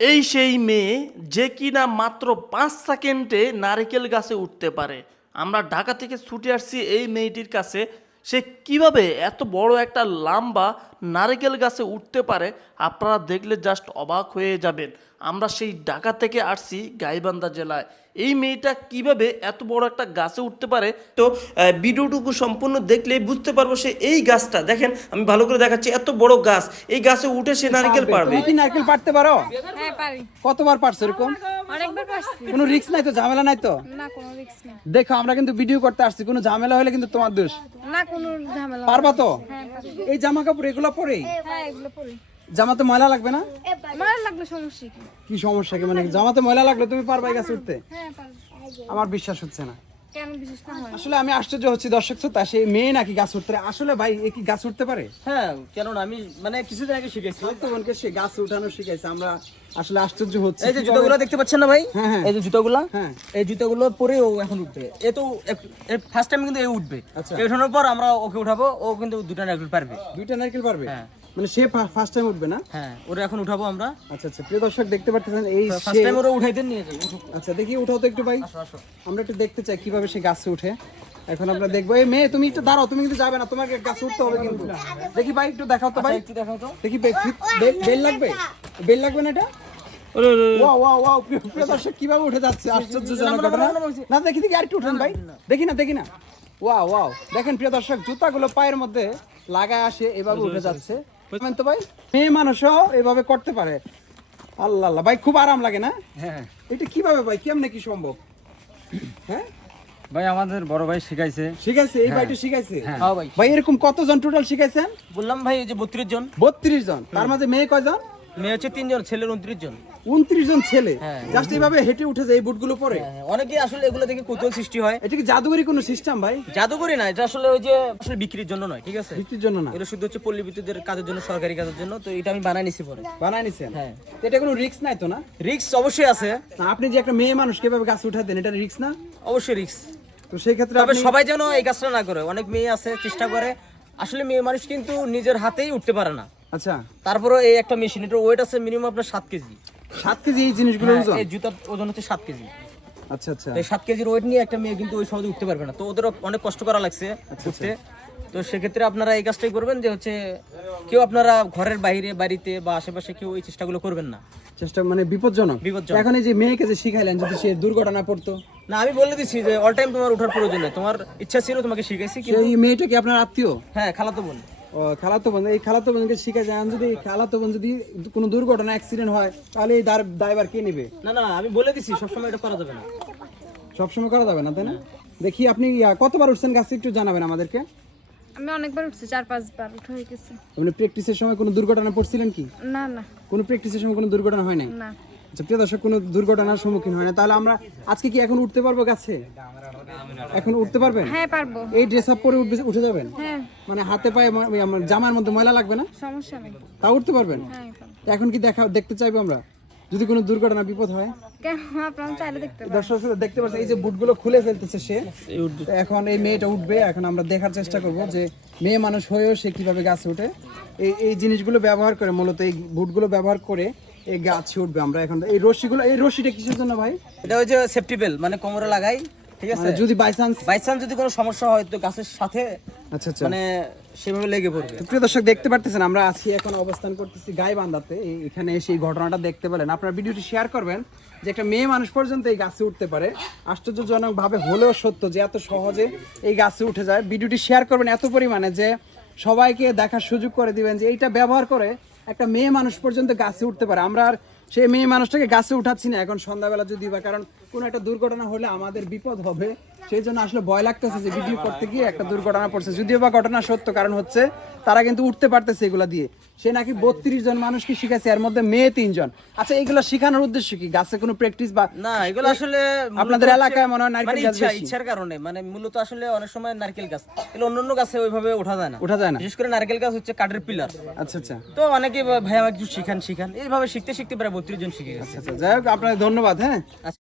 এই সেই মেয়ে যে কিনা মাত্র 5 সেকেন্ডে নারকেল গাছে উঠতে পারে। আমরা ঢাকা থেকে ছুটে আসছি এই মেয়েটির কাছে। সে কিভাবে এত বড় একটা লম্বা নারকেল গাছে উঠতে পারে আপনারা দেখলে জাস্ট অবাক হয়ে যাবেন। আমরা সেই ঢাকা থেকে আসছি গাইবান্ধা জেলায়। এই মেয়েটা কিভাবে এত বড় একটা গাছে উঠতে পারে তো ভিডিওটুকু সম্পূর্ণ দেখলেই বুঝতে পারবো। সে এই গাছটা দেখেন, আমি ভালো করে দেখাচ্ছি, এত বড় গাছ, এই গাছে উঠে সে নারকেল পারবে। তুমি কি নারকেল পারতে পারো? হ্যাঁ পারি। কতবার পারছো এরকম? অনেকবার পারছি। কোনো রিস্ক নাই তো, ঝামেলা নাই তো? না কোনো রিস্ক নেই। দেখো আমরা কিন্তু ভিডিও করতে আসছি, কোনো ঝামেলা হলে কিন্তু তোমার দোষ। না কোনো ঝামেলা। পারবা তো? হ্যাঁ পারি। এই জামা কাপড় এগুলো পরেই হ্যাঁ এগুলো পরি। জামাতে ময়লা লাগবে না? মার লাগলে সমস্যা কি? কি সমস্যা কি, মানে জামাতে ময়লা লাগলে তুমি পারবা এই গাছে উঠতে? হ্যাঁ পারি। আমার বিশ্বাস হচ্ছে না। কেন বিশেষ না হয়? আসলে আমি আশ্চর্য হচ্ছি দর্শক শ্রোতা, সেই মেয়ে নাকি গাছ উঠতে পারে। আসলে ভাই এ কি গাছ উঠতে পারে? হ্যাঁ, কেন না, আমি মানে কিছুদিন আগে শিখেছি। তো বোনকে সে গাছ উঠানো শিখাইছে, আমরা আসলে আশ্চর্য হচ্ছি। এই যে জুতোগুলো দেখতে পাচ্ছেন না ভাই? হ্যাঁ, হ্যাঁ। এই যে জুতোগুলো, হ্যাঁ। এই জুতোগুলো পরে ও এখন উঠবে। এ তো ফার্স্ট টাইম কিন্তু এ উঠবে। আচ্ছা। এ ওঠানোর পর আমরা ওকে উঠাবো, ও কিন্তু দুটো নারকেল পারবে। দুইটা নারকেল পারবে? হ্যাঁ। মানে সে ফার্স্ট টাইম উঠবে না? হ্যাঁ, ওরা এখন উঠাবো আমরা। আচ্ছা আচ্ছা, প্রিয় দর্শক দেখতে পাচ্ছেন এই ফার্স্ট সে। টাইম ওরা উঠাইতে নিয়ে যাই। উঠুক। আচ্ছা দেখি, উঠাও তো একটু ভাই, আসো, আসো। আমরা একটু দেখতে চাই কিভাবে সে গাছে উঠে। এখন আমরা দেখবো। এই মেয়ে তুমি একটু দাঁড়াও, তুমি কিন্তু যাবে না, তোমাকে গাছে উঠতে হবে কিন্তু। দেখি ভাই একটু দেখাও তো ভাই, একটু দেখাও তো। দেখি বেল লাগবে, বেল লাগবে না এটা? ওয়াও ওয়াও ওয়াও, প্রিয় দর্শক কিভাবে উঠে যাচ্ছে, আশ্চর্যজনক ঘটনা। না দেখি দেখি আরেকটু উঠেন ভাই, দেখি না। ওয়াও ওয়াও, দেখেন প্রিয় দর্শক জুতাগুলো পায়ের মধ্যে লাগায় আসে, এভাবে উঠে যাচ্ছে। বুঝলেন তো ভাই, মেয়ে মানুষও এভাবে করতে পারে। আল্লাহ আল্লাহ ভাই, খুব আরাম লাগে না? হ্যাঁ এটা কিভাবে ভাই, কেমনে কি সম্ভব? হ্যাঁ ভাই, আমাদের বড় ভাই শিখাইছে। শিখাইছে, এই ভাইটা শিখাইছে। হ্যাঁ ভাই, ভাই এরকম কতজন টোটাল শিখাইছেন? বললাম ভাই, এই যে 32 জন, 32 জন। তার মাঝে মেয়ে কয়জন? মেয়ে হচ্ছে 3 জন, ছেলের 29 জন। 29 জন ছেলে হ্যাঁ। জাস্ট এইভাবে হেঁটে উঠে যায় এই বুটগুলো পরে। হ্যাঁ, অনেকে আসলে এগুলো দেখে কৌতূহল সৃষ্টি হয়। এটা কি জাদুকরি কোনো সিস্টেম ভাই? জাদুকরি না, এটা আসলে ওই যে আসলে বিক্রির জন্য নয়, ঠিক আছে? বিক্রির জন্য না, এটা শুধু হচ্ছে পল্লী বিদ্যুতের কাজের জন্য, সরকারি কাজের জন্য। তো এটা আমি বানাই নিছি পরে। বানায় নিছেন? হ্যাঁ। তো এটা কোনো রিস্ক নাই তো না? রিস্ক অবশ্যই আছে, না, আপনি যে একটা মেয়ে মানুষ কিভাবে গাছ উঠায় দেন, এটা রিস্ক না? অবশ্যই রিস্ক। তো সেই ক্ষেত্রে তবে আপনি সবাই যেন এই কাজটা না করে। অনেক মেয়ে আছে চেষ্টা করে, আসলে মেয়ে মানুষ কিন্তু নিজের হাতেই উঠতে পারে না। আচ্ছা, তারপরে এই একটা মেশিন, এটার ওয়েট আছে মিনিমাম আপনার 7 কেজি। 7 কেজি এই জিনিসগুলো ওজন? এই জুতার ওজন হচ্ছে 7 কেজি। আচ্ছা আচ্ছা, তো এই 7 কেজির ওয়েট নিয়ে একটা মেয়ে কিন্তু ওই সহজে উঠতে পারবে না। তো ওদের অনেক কষ্ট করা লাগছে উঠতে। তো সেক্ষেত্রে আপনারা এই কাজটাই করবেন যে হচ্ছে কেউ আপনারা ঘরের বাইরে, বাড়িতে বা আশেপাশে কেউ এই চেষ্টাগুলো করবেন না। চেষ্টা মানে বিপজ্জনক। বিপজ্জনক। এখন এই যে মেয়েকে যে শিখাইলেন, যদি সে দুর্ঘটনা পড়তো? না, আমি বলে দিচ্ছি যে অল টাইম তোমার ওঠার প্রয়োজন নেই। তোমার ইচ্ছা ছিল, তোমাকে শিখাইছি, কিন্তু সেই মেয়েটা কি আপনার আত্মীয়? হ্যাঁ, খালাতো বোন। ও খালাতো বোন। এই খালাতো বোনকে শিখা যায়, যদি এই খালাতো বোন যদি কোনো দুর্ঘটনা অ্যাক্সিডেন্ট হয়, তাহলে এই দায়ভার কে নেবে? না না, আমি বলে দিচ্ছি সবসময় এটা করা যাবে না। সবসময় করা যাবে না, তাই না? দেখি আপনি কতবার উঠছেন গাছে, একটু জানাবেন আমাদেরকে। আমি অনেকবার উঠছি, 4-5 বার উঠে হয়ে গেছে। আপনি প্র্যাকটিসের সময় কোনো দুর্ঘটনা পড়ছিলেন কি? না না কোনো প্র্যাকটিসের সময় কোনো দুর্ঘটনা হয় নাই? না। আচ্ছা, প্রিয় দর্শক, কোনো দুর্ঘটনার সম্মুখীন হয় না। তাহলে আমরা আজকে কি এখন উঠতে পারবো গাছে? এখন উঠতে পারবেন? হ্যাঁ পারবো। এই ড্রেস আপ পরে উঠে যাবেন? হ্যাঁ মানে হাতে পায়ে আমার জামার মধ্যে ময়লা লাগবে না? সমস্যা নেই। তা উঠতে পারবেন? হ্যাঁ পারবো। এখন কি দেখতে চাইবো আমরা, যদি কোনো দুর্ঘটনা বিপদ হয়? কেন আপনারা চাইলে দেখতে পারেন। দর্শক দেখতে পাচ্ছেন, এই যে বুটগুলো খুলে ফেলতেছে সে। তো এখন এই মেয়েটা উঠবে, এখন আমরা দেখার চেষ্টা করব যে মেয়ে মানুষ হয়েও সে কিভাবে গাছে উঠে। এই জিনিসগুলো ব্যবহার করে, মূলত এই বুটগুলো ব্যবহার করে এই গাছে উঠবে। আমরা এখন এই রশিটা কিসের জন্য ভাই? এটা ওই যে সেফটি বেল্ট, মানে কোমরে লাগাই, ঠিক আছে? মানে যদি বাই চান্স যদি কোনো সমস্যা হয় তো গাছের সাথে আচ্ছা আচ্ছা, মানে সেভাবে লেগে পড়বে। প্রিয় দর্শক দেখতে পারতেছেন, আমরা আছি এখন অবস্থান করতেছি গাইবান্ধাতে। এখানে এসে এই ঘটনাটা দেখতে পেলেন। আপনারা ভিডিওটি শেয়ার করবেন যে একটা মেয়ে মানুষ পর্যন্ত এই গাছে উঠতে পারে। আশ্চর্যজনক ভাবে হলেও সত্য যে এত সহজে এই গাছে উঠে যায়। ভিডিওটি শেয়ার করবেন এত পরিমাণে যে সবাইকে দেখার সুযোগ করে দিবেন যে এইটা ব্যবহার করে একটা মেয়ে মানুষ পর্যন্ত গাছে উঠতে পারে। আমরা আর সেই মেয়ে মানুষটাকে গাছে উঠাচ্ছি না এখন সন্ধ্যাবেলা, যদি বা কারণ কোনো একটা দুর্ঘটনা হলে আমাদের বিপদ হবে, সেই জন্য আসলে ভয় লাগতেছে যে ভিডিও করতে গিয়ে একটা দুর্ঘটনা পড়ছে। যদিও বা ঘটনা সত্য, কারণ হচ্ছে তারা কিন্তু উঠতে পারতেছে এগুলা দিয়ে। সে নাকি 32 জন মানুষকে শিখাচ্ছে, এর মধ্যে মেয়ে 3 জন। আচ্ছা, এগুলো শেখানোর উদ্দেশ্য কি? গাছে কোনো প্র্যাকটিস বা না, এগুলো আসলে আপনাদের এলাকায় মনে হয় নারকেল মানে গাছ বেশি? ইচ্ছার কারণে, মানে মূলত আসলে অনেক সময় নারকেল গাছ, এগুলো অন্যান্য গাছে ওইভাবে ওঠা যায় না। ওঠা যায় না? বিশেষ করে নারকেল গাছ হচ্ছে কাঠের পিলার। আচ্ছা আচ্ছা তো অনেকে ভাই আমাকে একটু শিখান, এইভাবে শিখতে শিখতে প্রায় 32 জন শিখে গেছে। আচ্ছা, যাই হোক আপনাদের ধন্যবাদ। হ্যাঁ।